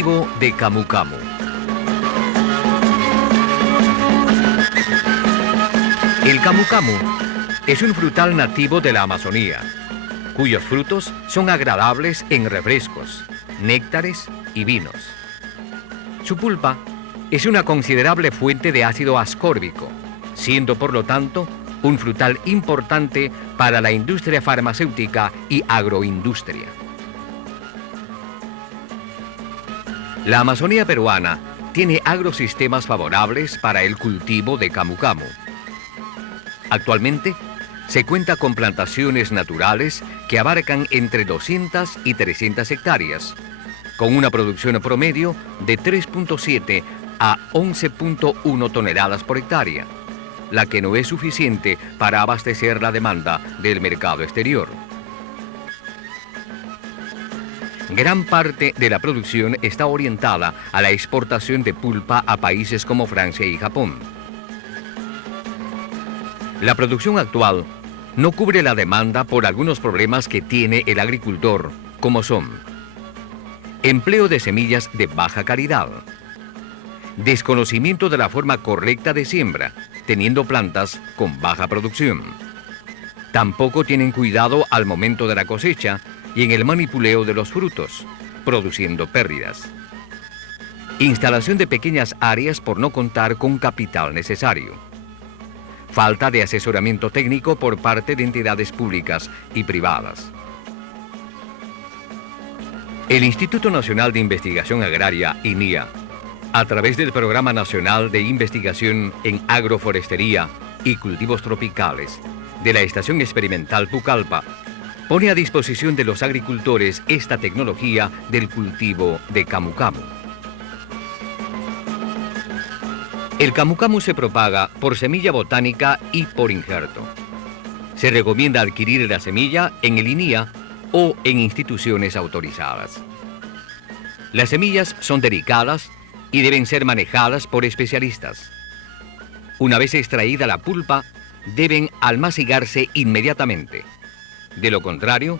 Cultivo de camu camu. El camu camu es un frutal nativo de la Amazonía, cuyos frutos son agradables en refrescos, néctares y vinos. Su pulpa es una considerable fuente de ácido ascórbico, siendo por lo tanto un frutal importante para la industria farmacéutica y agroindustria. La Amazonía peruana tiene agrosistemas favorables para el cultivo de camu camu. Actualmente se cuenta con plantaciones naturales que abarcan entre 200 y 300 hectáreas, con una producción promedio de 3.7 a 11.1 toneladas por hectárea, la que no es suficiente para abastecer la demanda del mercado exterior. Gran parte de la producción está orientada a la exportación de pulpa a países como Francia y Japón. La producción actual no cubre la demanda por algunos problemas que tiene el agricultor, como son empleo de semillas de baja calidad, desconocimiento de la forma correcta de siembra, teniendo plantas con baja producción. Tampoco tienen cuidado al momento de la cosecha y en el manipuleo de los frutos, produciendo pérdidas. Instalación de pequeñas áreas por no contar con capital necesario. Falta de asesoramiento técnico por parte de entidades públicas y privadas. El Instituto Nacional de Investigación Agraria, INIA, a través del Programa Nacional de Investigación en Agroforestería y Cultivos Tropicales de la Estación Experimental Pucallpa, pone a disposición de los agricultores esta tecnología del cultivo de camu camu. El camu camu se propaga por semilla botánica y por injerto. Se recomienda adquirir la semilla en el INIA o en instituciones autorizadas. Las semillas son delicadas y deben ser manejadas por especialistas. Una vez extraída la pulpa, deben almacigarse inmediatamente. De lo contrario,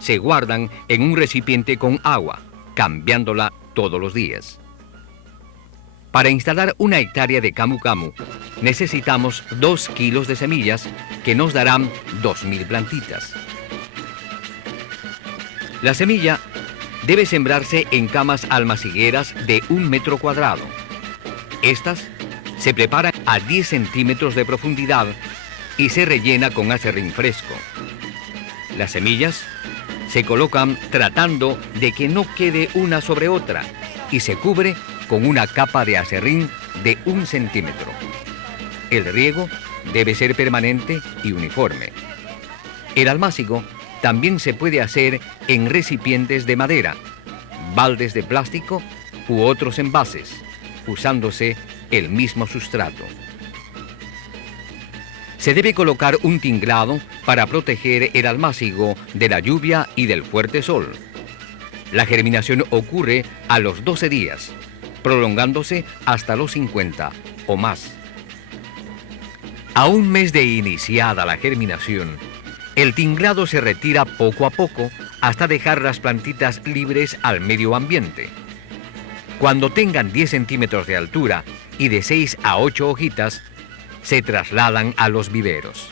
se guardan en un recipiente con agua, cambiándola todos los días. Para instalar una hectárea de camu camu, necesitamos 2 kilos de semillas que nos darán 2.000 plantitas. La semilla debe sembrarse en camas almacigueras de 1 metro cuadrado. Estas se preparan a 10 centímetros de profundidad y se rellena con acerrín fresco. Las semillas se colocan tratando de que no quede una sobre otra y se cubre con una capa de acerrín de 1 centímetro. El riego debe ser permanente y uniforme. El almácigo también se puede hacer en recipientes de madera, baldes de plástico u otros envases, usándose el mismo sustrato. Se debe colocar un tinglado para proteger el almácigo de la lluvia y del fuerte sol. La germinación ocurre a los 12 días, prolongándose hasta los 50 o más. A un mes de iniciada la germinación, el tinglado se retira poco a poco hasta dejar las plantitas libres al medio ambiente. Cuando tengan 10 centímetros de altura y de 6 a 8 hojitas, se trasladan a los viveros.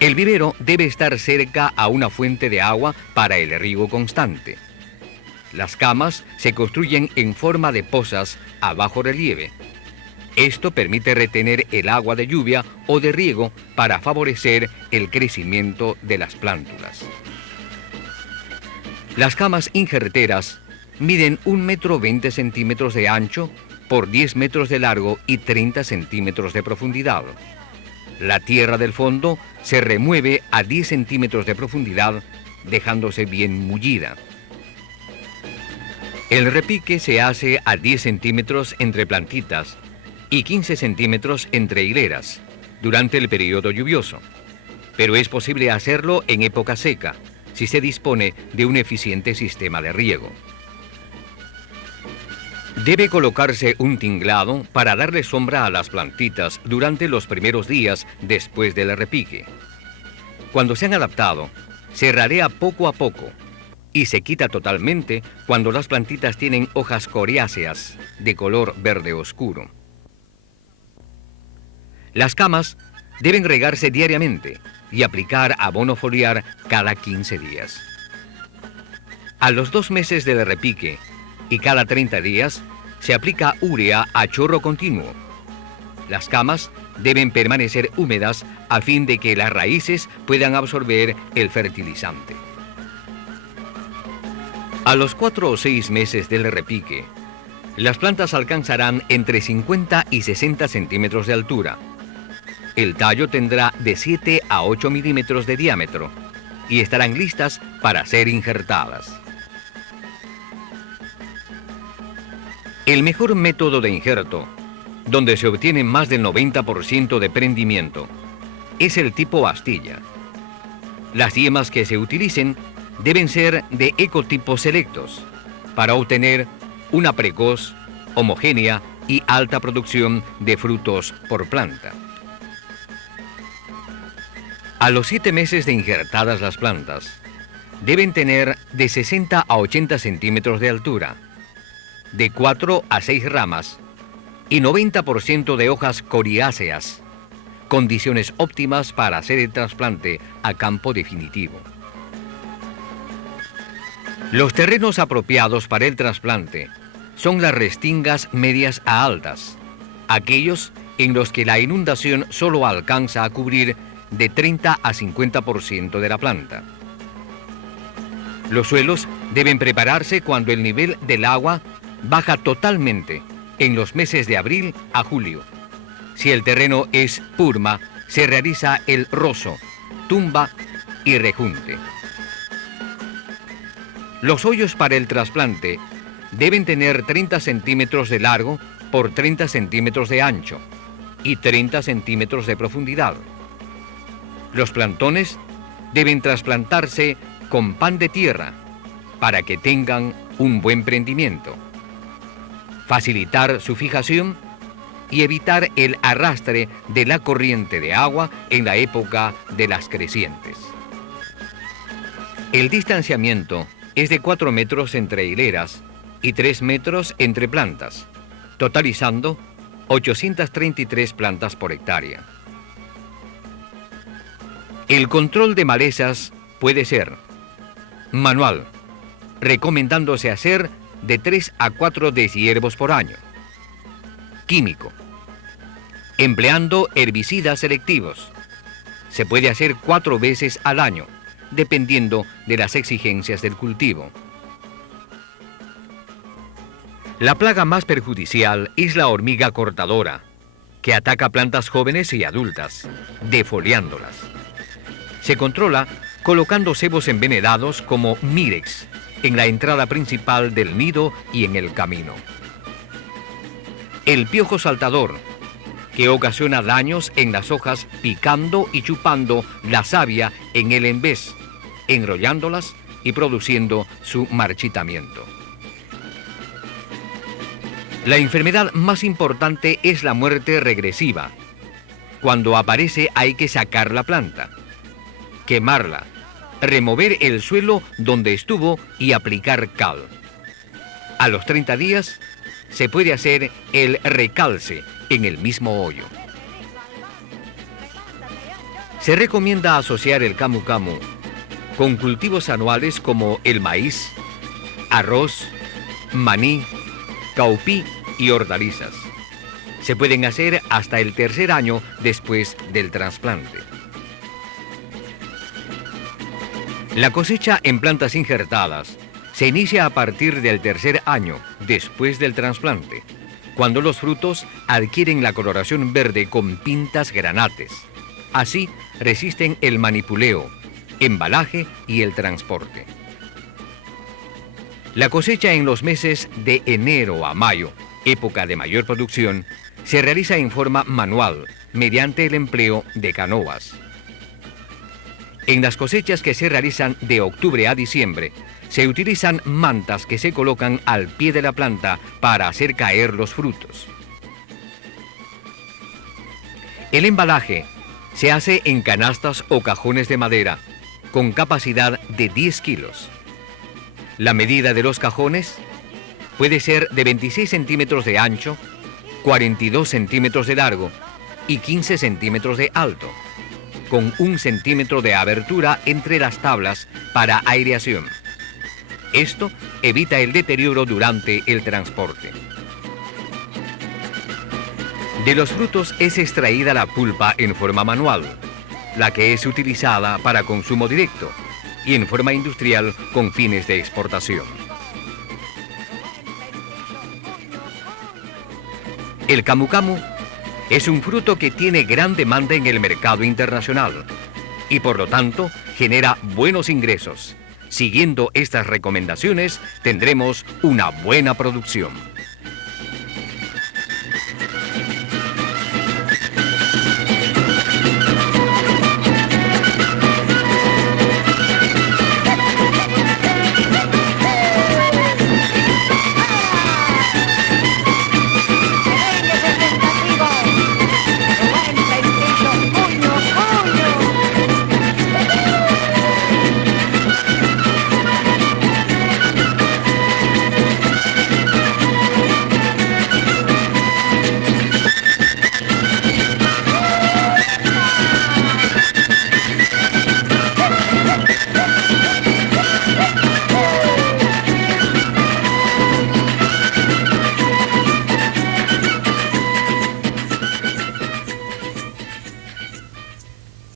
El vivero debe estar cerca a una fuente de agua para el riego constante. Las camas se construyen en forma de pozas a bajo relieve. Esto permite retener el agua de lluvia o de riego para favorecer el crecimiento de las plántulas. Las camas injerteras miden 1,20 metros de ancho por 10 metros de largo y 30 centímetros de profundidad. La tierra del fondo se remueve a 10 centímetros de profundidad, dejándose bien mullida. El repique se hace a 10 centímetros entre plantitas y 15 centímetros entre hileras durante el periodo lluvioso, pero es posible hacerlo en época seca si se dispone de un eficiente sistema de riego. Debe colocarse un tinglado para darle sombra a las plantitas durante los primeros días después del repique. Cuando se han adaptado, se rarea poco a poco y se quita totalmente cuando las plantitas tienen hojas coriáceas de color verde oscuro. Las camas deben regarse diariamente y aplicar abono foliar cada 15 días. A los 2 meses del repique y cada 30 días se aplica urea a chorro continuo. Las camas deben permanecer húmedas a fin de que las raíces puedan absorber el fertilizante. A los 4 o 6 meses del repique, las plantas alcanzarán entre 50 y 60 centímetros de altura. El tallo tendrá de 7 a 8 milímetros de diámetro y estarán listas para ser injertadas. El mejor método de injerto, donde se obtiene más del 90% de prendimiento, es el tipo astilla. Las yemas que se utilicen deben ser de ecotipos selectos para obtener una precoz, homogénea y alta producción de frutos por planta. A los 7 meses de injertadas las plantas, deben tener de 60 a 80 centímetros de altura, de 4 a 6 ramas y 90% de hojas coriáceas, condiciones óptimas para hacer el trasplante a campo definitivo. Los terrenos apropiados para el trasplante son las restingas medias a altas, aquellos en los que la inundación solo alcanza a cubrir de 30 a 50% de la planta. Los suelos deben prepararse cuando el nivel del agua baja totalmente en los meses de abril a julio. Si el terreno es purma, se realiza el rozo, tumba y rejunte. Los hoyos para el trasplante deben tener 30 centímetros de largo por 30 centímetros de ancho y 30 centímetros de profundidad. Los plantones deben trasplantarse con pan de tierra para que tengan un buen prendimiento, facilitar su fijación y evitar el arrastre de la corriente de agua en la época de las crecientes. El distanciamiento es de 4 metros entre hileras y 3 metros entre plantas, totalizando 833 plantas por hectárea. El control de malezas puede ser manual, recomendándose hacer de 3 a 4 deshiervos por año. Químico, empleando herbicidas selectivos. Se puede hacer 4 veces al año, dependiendo de las exigencias del cultivo. La plaga más perjudicial es la hormiga cortadora, que ataca plantas jóvenes y adultas, defoliándolas. Se controla colocando cebos envenenados como Mirex en la entrada principal del nido y en el camino. El piojo saltador, que ocasiona daños en las hojas picando y chupando la savia en el envés, enrollándolas y produciendo su marchitamiento. La enfermedad más importante es la muerte regresiva. Cuando aparece hay que sacar la planta, quemarla, remover el suelo donde estuvo y aplicar cal. A los 30 días se puede hacer el recalce en el mismo hoyo. Se recomienda asociar el camu camu con cultivos anuales como el maíz, arroz, maní, caupí y hortalizas. Se pueden hacer hasta el tercer año después del trasplante. La cosecha en plantas injertadas se inicia a partir del tercer año después del trasplante, cuando los frutos adquieren la coloración verde con pintas granates. Así resisten el manipuleo, embalaje y el transporte. La cosecha en los meses de enero a mayo, época de mayor producción, se realiza en forma manual, mediante el empleo de canoas. En las cosechas que se realizan de octubre a diciembre, se utilizan mantas que se colocan al pie de la planta para hacer caer los frutos. El embalaje se hace en canastas o cajones de madera, con capacidad de 10 kilos. La medida de los cajones puede ser de 26 centímetros de ancho, 42 centímetros de largo y 15 centímetros de alto, con 1 centímetro de abertura entre las tablas para aireación. Esto evita el deterioro durante el transporte. De los frutos es extraída la pulpa en forma manual, la que es utilizada para consumo directo, y en forma industrial con fines de exportación. El camu camu es un fruto que tiene gran demanda en el mercado internacional y por lo tanto genera buenos ingresos. Siguiendo estas recomendaciones tendremos una buena producción.